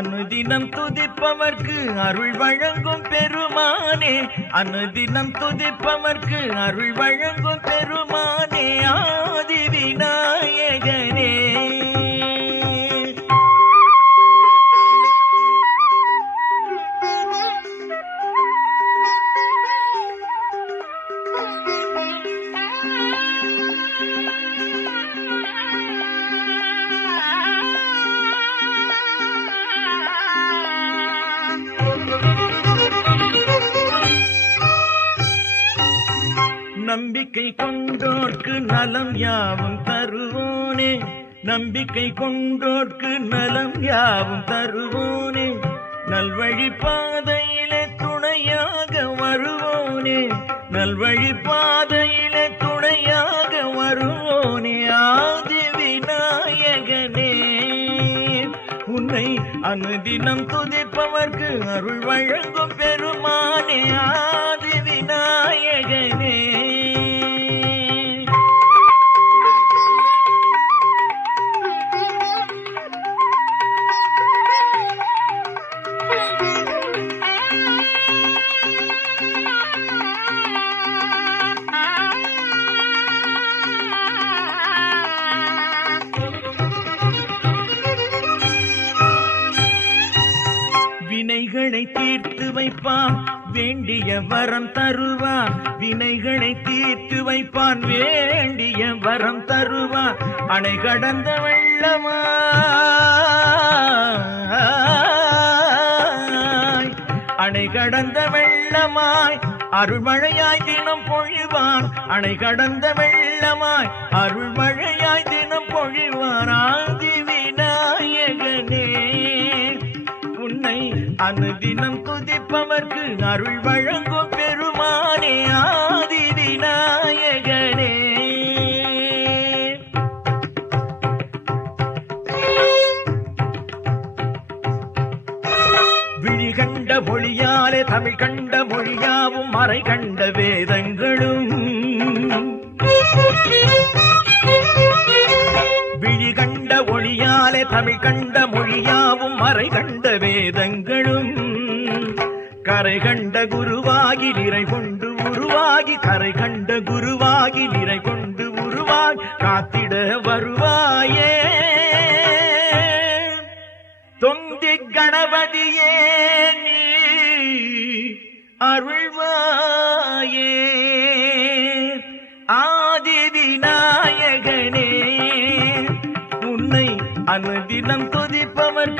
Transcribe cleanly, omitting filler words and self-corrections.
அனுதினம் துதிப்பவர்க்கு அருள் வழங்கும் பெருமானே, அனுதினம் துதிப்பவர்க்கு அருள் வழங்கும் பெருமானே, ஆதி விநாயகனே. நம்பிக்கை கொண்டோர்க்கு நலம் யாவும் தருவோனே, நம்பிக்கை கொண்டோர்க்கு நலம் யாவும் தருவோனே, நல்வழி பாதையிலே துணையாக வருவோனே, நல்வழி பாதையிலே துணையாக வருவோனே, ஆதி விநாயகனே. உன்னை அனுதினம் துதிப்பவர்க்கு அருள் வழங்கும் பெருமானே, ஆதி விநாயகனே. வினைகளை தீர்த்து வைப்பான் வேண்டிய வரம் தருவான், வினைகளை தீர்த்து வைப்பான் வேண்டிய வரம் தருவான், அணை கடந்த வெள்ளமாய், அணை கடந்த வெள்ளமாய் அருள்மழையாய் தினம் பொழிவான், அணை கடந்த வெள்ளமாய் அருள்மழையாய் தினம் பொழிவான், ஆதி விநாயகனே. உன்னை அனுதினம் துதிப்பவர்க்கு அருள் வழங்கும் பெருமானே, ஆதி விநாயகனே. விழி கண்ட மொழியாலே தமிழ் கண்ட மொழியாவும் மறை கண்ட வேதங்களும், விழி கண்ட ஒளியாலே தமிழ் கண்ட மொழியாவும் மறை கண்ட வேதங்களும், கரை கண்ட குருவாகி நிறை கொண்டு உருவாகி, கரை கண்ட குருவாகி நிறை கொண்டு உருவாகி காத்திட வருவாயே, தொந்தி கணபதியே நீ அருள்வாயே, ஆதி விநாயகனே. உன்னை அனுதினம் துதிப்பவர்க்கு